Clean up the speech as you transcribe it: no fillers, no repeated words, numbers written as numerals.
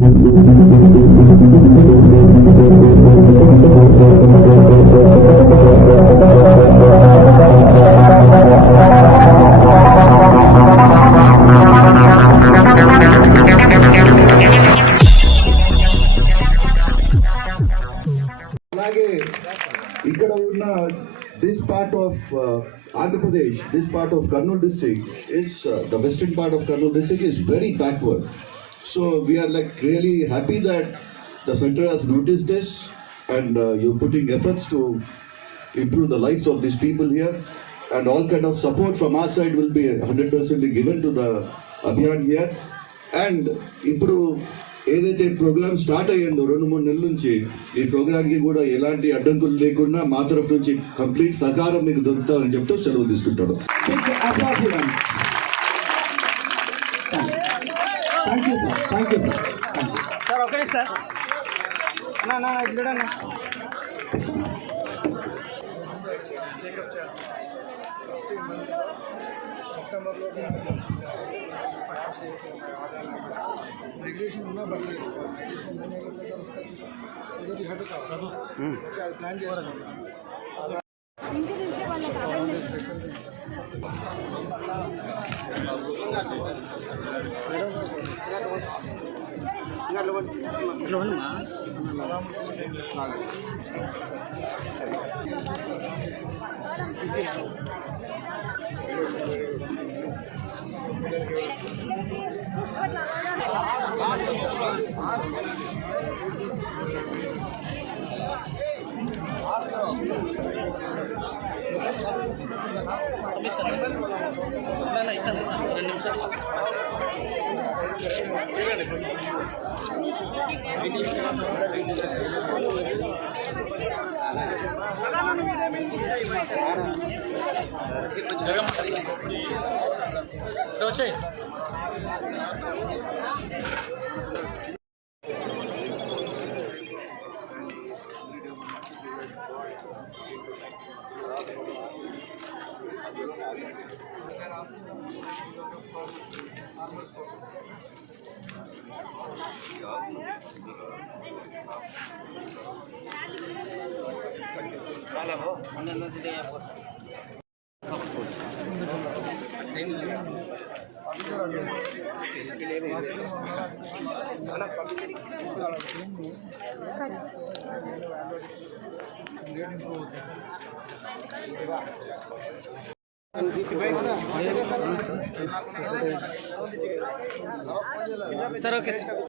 This part of Andhra Pradesh, this part of Kurnool district is the western part of Kurnool district is very backward. So we are like really happy that the center has noticed this and you're putting efforts to improve the lives of these people here, and all kind of support from our side will be 100% given to the Abhiyan here. And ఇప్పుడు ఏదైతే programme start అయ్యిందో 2-3 నెలల నుంచి ఈ ప్రోగ్రామ్కి కూడా ఎలాంటి అడ్డంకులు లేకుండా మా తరఫు నుంచి కంప్లీట్ సహకారం మీకు దొరుకుతారని చెప్తూ సెలవు తీసుకుంటాడు. रेगुलेशन होना बढ़िया प्लान सर ओके सर।